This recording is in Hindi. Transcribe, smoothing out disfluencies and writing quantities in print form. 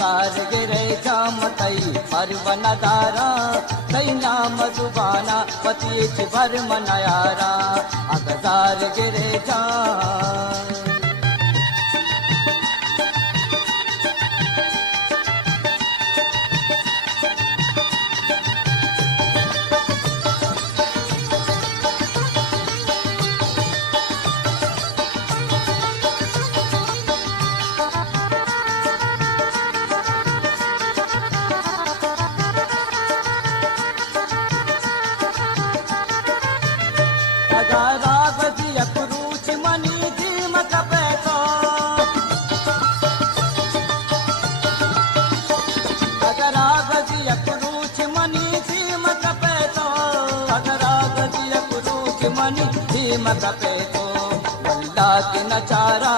अगजार गिरे जामतई परवन दारा तई नाम जुबाना पतिच भर मनायारा अगजार गिरे जा मनी मत पे तो वल्ला की नचारा